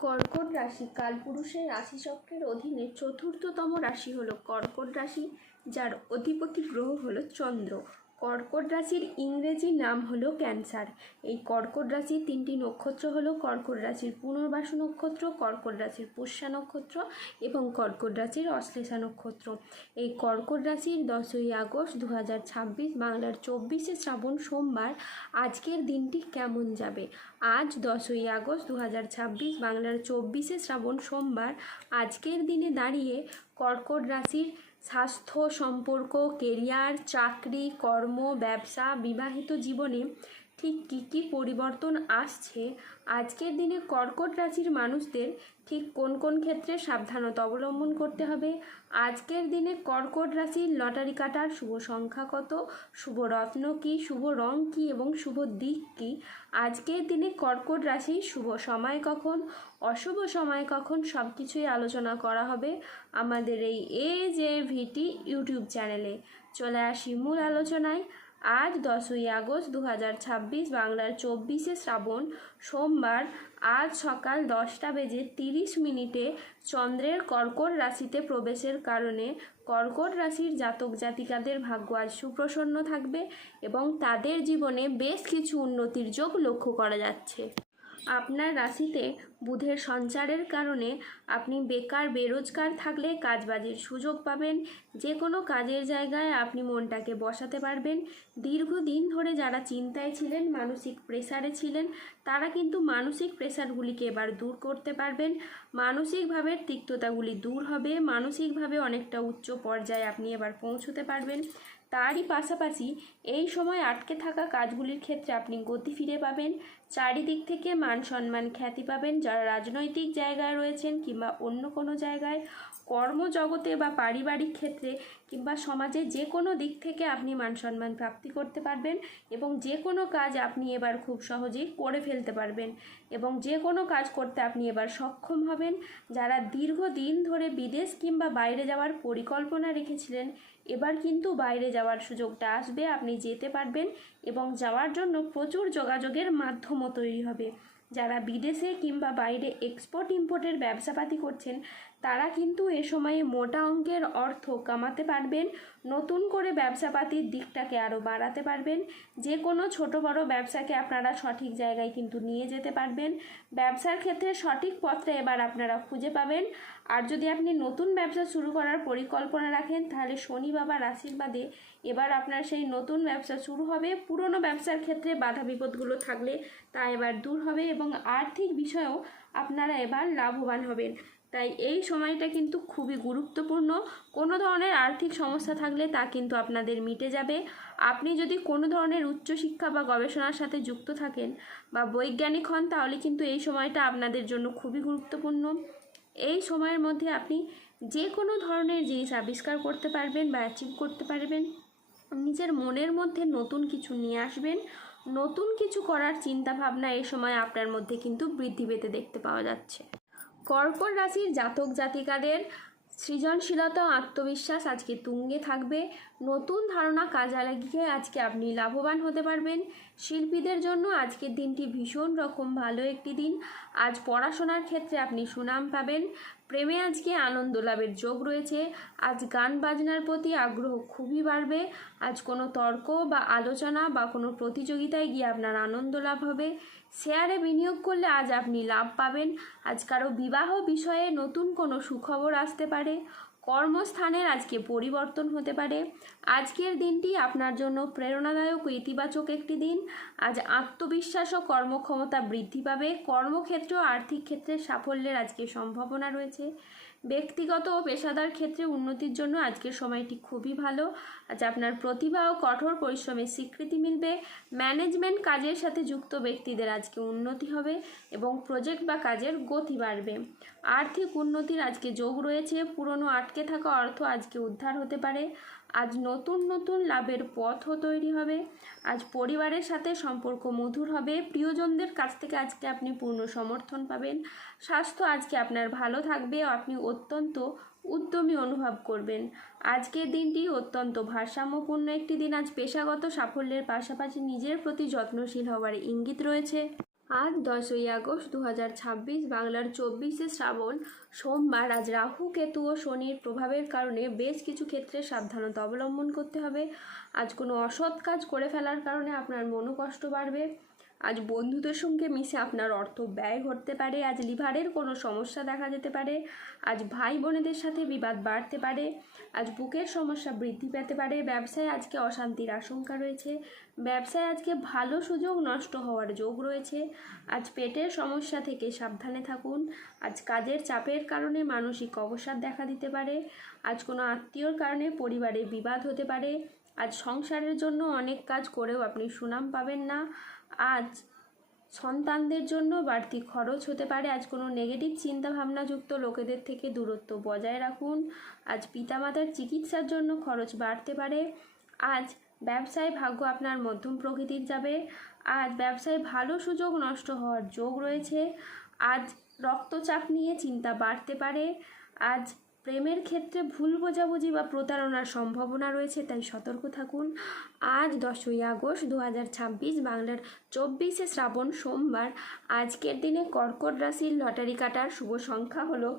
কর্কট রাশি কালপুরুষের রাশিচক্রের অধীনে চতুর্থতম রাশি হলো কর্কট রাশি, যার অধিপতি গ্রহ হলো চন্দ্র। কর্কট রাশির ইংরেজি নাম হলো ক্যান্সার। এই কর্কট রাশির তিনটি নক্ষত্র হলো কর্কট রাশির পুনর্বাসু নক্ষত্র, কর্কট রাশির পুষ্যা নক্ষত্র এবং কর্কট রাশির অশ্লেষা নক্ষত্র। এই কর্কট রাশির 10ই আগস্ট 2026 বাংলার 24শে শ্রাবণ সোমবার আজকের দিনটি কেমন যাবে। আজ 10ই আগস্ট 2026 বাংলার 24শে শ্রাবণ সোমবার আজকের দিনে দাঁড়িয়ে কর্কট রাশির স্বাস্থ্য, সম্পর্ক, কেরিয়ার, চাকরি, কর্ম, ব্যবসা, বিবাহিত জীবনে ঠিক কী পরিবর্তন আসছে, আজকের দিনে কর্কট রাশির মানুষদের ঠিক কোন কোন ক্ষেত্রে সাবধানতা অবলম্বন করতে হবে, আজকের দিনে কর্কট রাশির লটারি কাটার শুভ সংখ্যা কত, শুভ রত্ন কী, শুভ রং কী এবং শুভ দিক কী, আজকের দিনে কর্কট রাশির শুভ সময় কখন, অশুভ সময় কখন, সব কিছুই আলোচনা করা হবে আমাদের এই AJVT ইউটিউব চ্যানেলে। চলে আসি মূল আলোচনায়। আজ 10ই আগস্ট 2026 বাংলার 24শে শ্রাবণ সোমবার আজ সকাল 10:30 চন্দ্রের কর্কট রাশিতে প্রবেশের কারণে কর্কট রাশির জাতক জাতিকাদের ভাগ্য আজ সুপ্রসন্ন থাকবে এবং তাদের জীবনে বেশ কিছু উন্নতির যোগ লক্ষ্য করা যাচ্ছে। আপনার রাশিতে বুধের সঞ্চারের কারণে আপনি বেকার বেরোজগার থাকলে কাজবাজের সুযোগ পাবেন। যে কোনো কাজের জায়গায় আপনি মনটাকে বসাতে পারবেন। দীর্ঘদিন ধরে যারা চিন্তায় ছিলেন, মানসিক প্রেসারে ছিলেন, তারা কিন্তু মানসিক প্রেসারগুলিকে এবার দূর করতে পারবেন। মানসিকভাবে তিক্ততাগুলি দূর হবে। মানসিকভাবে অনেকটা উচ্চ পর্যায়ে আপনি এবার পৌঁছতে পারবেন। তারই পাশাপাশি এই সময় আটকে থাকা কাজগুলির ক্ষেত্রে আপনি গতি ফিরে পাবেন। চারিদিক থেকে মান সম্মান খ্যাতি পাবেন। যারা রাজনৈতিক জায়গায় রয়েছেন কিংবা অন্য কোনো জায়গায়, কর্মজগতে বা পারিবারিক ক্ষেত্রে কিংবা সমাজে যে কোনো দিক থেকে আপনি মান সম্মান প্রাপ্তি করতে পারবেন এবং যে কোনো কাজ আপনি এবার খুব সহজেই করে ফেলতে পারবেন এবং যে কোনো কাজ করতে আপনি এবার সক্ষম হবেন। যারা দীর্ঘদিন ধরে বিদেশ কিংবা বাইরে যাওয়ার পরিকল্পনা রেখেছিলেন, এবার কিন্তু বাইরে যাওয়ার সুযোগটা আসবে, আপনি যেতে পারবেন এবং যাওয়ার জন্য প্রচুর যোগাযোগের মাধ্যমও তৈরি হবে। যারা বিদেশে কিংবা বাইরে এক্সপোর্ট ইম্পোর্টের ব্যবসাপাতি করছেন, তারা কিন্তু এ সময়ে মোটা অঙ্কের অর্থ কামাতে পারবেন। নতুন করে ব্যবসাপাতির দিকটাকে আরও বাড়াতে পারবেন। যে কোনো ছোট বড় ব্যবসাকে আপনারা সঠিক জায়গায় কিন্তু নিয়ে যেতে পারবেন। ব্যবসার ক্ষেত্রে সঠিক পথটা এবার আপনারা খুঁজে পাবেন। আর যদি আপনি নতুন ব্যবসা শুরু করার পরিকল্পনা রাখেন, তাহলে শনি বাবার আশীর্বাদে এবার আপনার সেই নতুন ব্যবসা শুরু হবে। পুরনো ব্যবসার ক্ষেত্রে বাধা বিপদগুলো থাকলে তা এবার দূর হবে এবং আর্থিক বিষয়েও আপনারা এবার লাভবান হবেন। তাই এই সময়টা কিন্তু খুবই গুরুত্বপূর্ণ। কোনো ধরনের আর্থিক সমস্যা থাকলে তা কিন্তু আপনাদের মিটে যাবে। আপনি যদি কোনো ধরনের উচ্চশিক্ষা বা গবেষণার সাথে যুক্ত থাকেন বা বৈজ্ঞানিক হন, তাহলে কিন্তু এই সময়টা আপনাদের জন্য খুবই গুরুত্বপূর্ণ। এই সময়ের মধ্যে আপনি যে কোনো ধরনের জিনিস আবিষ্কার করতে পারবেন বা অ্যাচিভ করতে পারবেন। নিজের মনের মধ্যে নতুন কিছু নিয়ে আসবেন। নতুন কিছু করার চিন্তা ভাবনা এই সময় আপনার মধ্যে কিন্তু বৃদ্ধি পেতে দেখতে পাওয়া যাচ্ছে। কর্কট রাশির জাতক জাতিকাদের সৃজনশীলতা ও আত্মবিশ্বাস আজকে তুঙ্গে থাকবে। নতুন ধারণা কাজে লাগিয়ে আজকে আপনি লাভবান হতে পারবেন। শিল্পীদের জন্য আজকের দিনটি ভীষণ রকম ভালো একটি দিন। আজ পড়াশোনার ক্ষেত্রে আপনি সুনাম পাবেন। প্রেমে আজকে আনন্দ লাভের যোগ রয়েছে। আজ গান বাজনার প্রতি আগ্রহ খুবই বাড়বে। আজ কোনো তর্ক বা আলোচনা বা কোনো প্রতিযোগিতায় গিয়ে আপনার আনন্দ লাভ হবে। শেয়ারে বিনিয়োগ করলে আজ আপনি লাভ পাবেন। আজ কারো বিবাহ বিষয়ে নতুন কোনো সুখবর আসতে পারে। কর্মস্থানের আজকে পরিবর্তন হতে পারে। আজকের দিনটি আপনার জন্য প্রেরণাদায়ক ও ইতিবাচক একটি দিন। আজ আত্মবিশ্বাস ও কর্মক্ষমতা বৃদ্ধি পাবে। কর্মক্ষেত্র ও আর্থিক ক্ষেত্রে সাফল্যের আজকে সম্ভাবনা রয়েছে। ব্যক্তিগত ও পেশাদার ক্ষেত্রে উন্নতির জন্য আজকের সময়টি খুবই ভালো। আজ আপনার প্রতিভা ও কঠোর পরিশ্রমের স্বীকৃতি মিলবে। ম্যানেজমেন্ট কাজের সাথে যুক্ত ব্যক্তিদের আজকে উন্নতি হবে এবং প্রজেক্ট বা কাজের গতি বাড়বে। আর্থিক উন্নতির আজকে যোগ রয়েছে। পুরনো আটকে থাকা অর্থ আজকে উদ্ধার হতে পারে। আজ নতুন নতুন লাভের পথও তৈরি হবে। আজ পরিবারের সাথে সম্পর্ক মধুর হবে। প্রিয়জনদের কাছ থেকে আজকে আপনি পূর্ণ সমর্থন পাবেন। স্বাস্থ্য আজকে আপনার ভালো থাকবে ও আপনি অত্যন্ত উদ্যমী অনুভব করবেন। আজকের দিনটি অত্যন্ত ভারসাম্যপূর্ণ একটি দিন। আজ পেশাগত সাফল্যের পাশাপাশি নিজের প্রতি যত্নশীল হওয়ার ইঙ্গিত রয়েছে। আজ 10ই আগস্ট 2026, বাংলার 24শে শ্রাবণ, সোমবার। আজ রাহু, কেতু ও শনির প্রভাবের কারণে বেশ কিছু ক্ষেত্রে সাবধানতা অবলম্বন করতে হবে। আজ কোনো অসৎ কাজ করে ফেলার কারণে আপনার মনোকষ্ট বাড়বে। আজ বন্ধুদের সঙ্গে মিশে আপনার অর্থ ব্যয় ঘটতে পারে। আজ লিভারের কোনো সমস্যা দেখা যেতে পারে। আজ ভাই বোনেদের সাথে বিবাদ বাড়তে পারে। আজ বুকের সমস্যা বৃদ্ধি পেতে পারে। ব্যবসায় আজকে অশান্তির আশঙ্কা রয়েছে। ব্যবসায় আজকে ভালো সুযোগ নষ্ট হওয়ার যোগ রয়েছে। আজ পেটের সমস্যা থেকে সাবধানে থাকুন। আজ কাজের চাপের কারণে মানসিক অবসাদ দেখা দিতে পারে। আজ কোনো আত্মীয়র কারণে পরিবারে বিবাদ হতে পারে। আজ সংসারের জন্য অনেক কাজ করেও আপনি সুনাম পাবেন না। আজ সন্তানদের জন্য বাড়তি খরচ হতে পারে। আজ কোনো নেগেটিভ চিন্তাভাবনাযুক্ত লোকেদের থেকে দূরত্ব বজায় রাখুন। আজ পিতামাতার চিকিৎসার জন্য খরচ বাড়তে পারে। আজ ব্যবসায় ভাগ্য আপনার মধ্যম প্রকৃতির যাবে। আজ ব্যবসায় ভালো সুযোগ নষ্ট হওয়ার যোগ রয়েছে। আজ রক্তচাপ নিয়ে চিন্তা বাড়তে পারে। আজ প্রেমের ক্ষেত্রে ভুল বোঝাবুঝি বা প্রতারণার সম্ভাবনা রয়েছে, তাই সতর্ক থাকুন। আজ 10ই আগস্ট 2026, বাংলার 24শে শ্রাবণ, সোমবার। আজকের দিনে কর্কট রাশির লটারি কাটার শুভ সংখ্যা হলো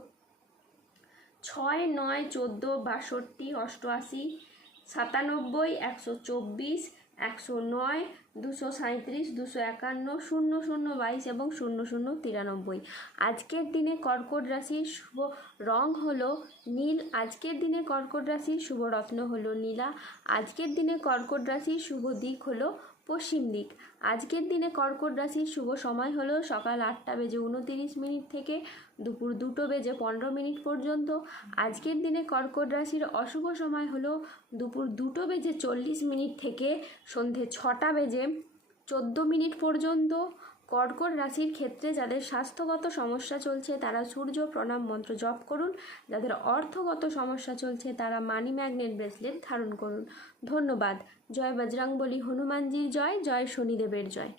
6, 9, 14, 62, 88, 97, 124, 109, 237, 251, 00, 22 এবং 00, 93। আজকের দিনে কর্কট রাশির শুভ রং হলো নীল। আজকের দিনে কর্কট রাশির শুভ রত্ন হলো নীলা। আজকের দিনে কর্কট রাশির শুভ দিক হলো পশ্চিম দিক। আজকের দিনে কর্কট রাশির শুভ সময় হলো সকাল 8টা বেজে 29 মিনিট থেকে দুপুর 2টো বেজে 15 মিনিট পর্যন্ত। আজকের দিনে কর্কট রাশির অশুভ সময় হলো দুপুর 2টো বেজে 40 মিনিট থেকে সন্ধে 6টা বেজে 14 মিনিট পর্যন্ত। কর্কট রাশির ক্ষেত্রে যাদের স্বাস্থ্যগত সমস্যা চলছে তারা সূর্য প্রণাম মন্ত্র জপ করুন। যাদের অর্থগত সমস্যা চলছে তারা মানি ম্যাগনেট ব্রেসলেট ধারণ করুন। ধন্যবাদ। জয় বজরংবলী হনুমানজির জয়, জয় শনিদেবের জয়।